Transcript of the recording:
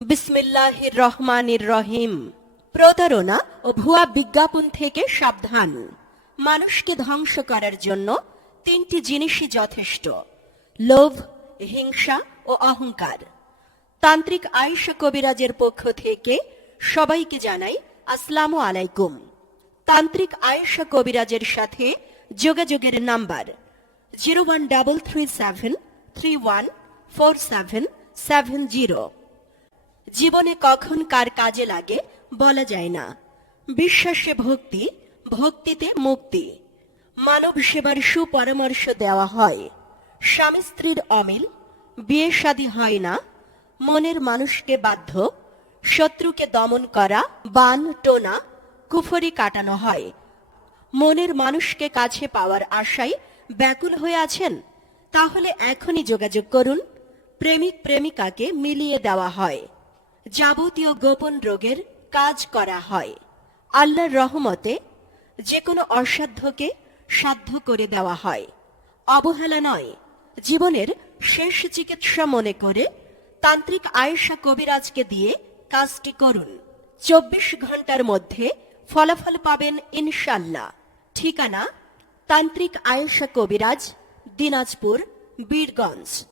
বিসমিল্লাহির রহমানির রহিম। প্রতারণা ও ভুয়া বিজ্ঞাপন থেকে সাবধান। মানুষকে ধ্বংস করার জন্য তিনটি জিনিসই যথেষ্ট। লোভ, হিংসা ও অহংকার। তান্ত্রিক আয়েশা কবিরাজের পক্ষ থেকে সবাইকে জানাই আসসালামু আলাইকুম। তান্ত্রিক আয়েশা কবিরাজের সাথে যোগাযোগের number zero one double three seven three one four seven seven zero. জীবনে কখন কার কাজে লাগে বলা যায় না। বিশ্বাসে ভক্তি, ভক্তিতে মুক্তি। মানব সেবার সুপরামর্শ দেওয়া হয়। স্বামী স্ত্রীর অমিল, বিয়ে শাদী হয় না। মনের মানুষকে বাধ্য, শত্রুকে দমন করা, বান টোনা, কুফরি কাটানো হয়। মনের মানুষকে কাছে পাওয়ার আশায় ব্যাকুল হয়ে আছেন? তাহলে এখনই যোগাযোগ করুন। প্রেমিক প্রেমিকাকে মিলিয়ে দেওয়া হয়। যাবতীয় গোপন রোগের কাজ করা হয়। আল্লাহর রহমতে যে কোনো অসাধ্যকে সাধ্য করে দেওয়া হয়। অবহেলা নয়, জীবনের শেষ চিকিৎসা মনে করে তান্ত্রিক আয়েশা কবিরাজকে দিয়ে কাজটি করুন। চব্বিশ ঘণ্টার মধ্যে ফলাফল পাবেন ইনশাল্লাহ ঠিকানা তান্ত্রিক আয়েশা কবিরাজ, দিনাজপুর, বীরগঞ্জ।